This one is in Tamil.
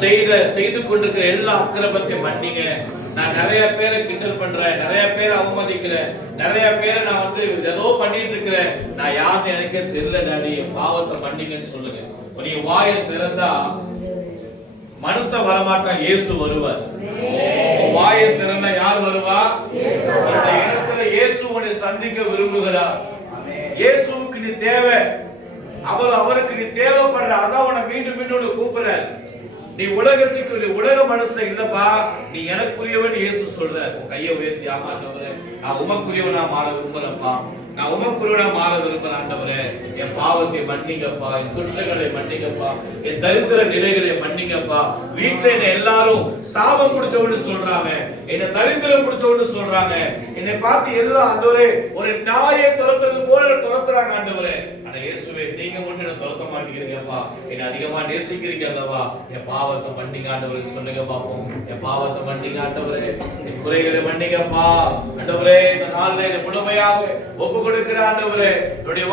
செய்து கொண்டிருக்கிற எல்லா அக்கிரமத்தை மன்னிங்க. நான் நிறைய பேரை கிண்டல் பண்றேன், நிறைய பேரை அவமதிக்கிறேன், நிறைய பேரை நான் வந்து ஏதோ பண்ணிட்டு இருக்கிறேன், நான் யாருன்னு எனக்கே தெரியல டாடி, பாவத்தை மன்னிங்கன்னு சொல்லுங்க. நீங்க வாயை திறந்தா மனுஷன் வரமாட்டான், இயேசு வருவார். வாயை திறந்தா யார் வருவா? இந்த இடத்துல இயேசு உன்னை சந்திக்க விரும்புகிறார். இயேசுவுக்கு நீ தேவை, அவருக்கு நீ தேவைப்படுற, அதான் உன்னை மீண்டும் மீண்டும் கூப்பிடுறார். நீ உலகத்துக்கு உலக மனுஷன் இல்லப்பா, நீ எனக்குரியவன் இயேசு சொல்றார். கையை உயர்த்தி, ஆமாண்டவரே நான் உமக்குரியவனா மாற விரும்புறேன்ப்பா, நான் உமக்குரியவனா மாற விரும்புறேன் ஆண்டவரே. என் பாவத்தை மன்னிங்கப்பா, என் குற்றங்களை மன்னிங்கப்பா, என் தரித்திர நிலைகளை மன்னிங்கப்பா. வீட்டுல என்ன எல்லாரும் சாபம் பிடிச்சவன்னு சொல்றாங்க, என்ன தரித்திரம் பிடிச்சவன்னு சொல்றாங்க, என்னை பார்த்து எல்லாம் ஆண்டவரே ஒரு நாயை துரத்துறது போல துரத்துறாங்க ஆண்டவரே. ஆனா இயேசுவே நீங்க மட்டும் என்ன துரத்த மாட்டேங்கிறீங்கப்பா, என்ன அதிகமா நேசிக்கிறீங்க அல்லவா. என் பாவத்தை மன்னிங்க ஆண்டவரே சொல்லுங்க பாப்போம். என் பாவத்தை மன்னிங்க ஆண்டவரே, என் குறைகளை மன்னிங்கப்பா ஆண்டவரே. இந்த நாள்ல என்ன முழுமையாக ஒப்பு கொடுக்கிற ஆண்டவரே, என்னுடைய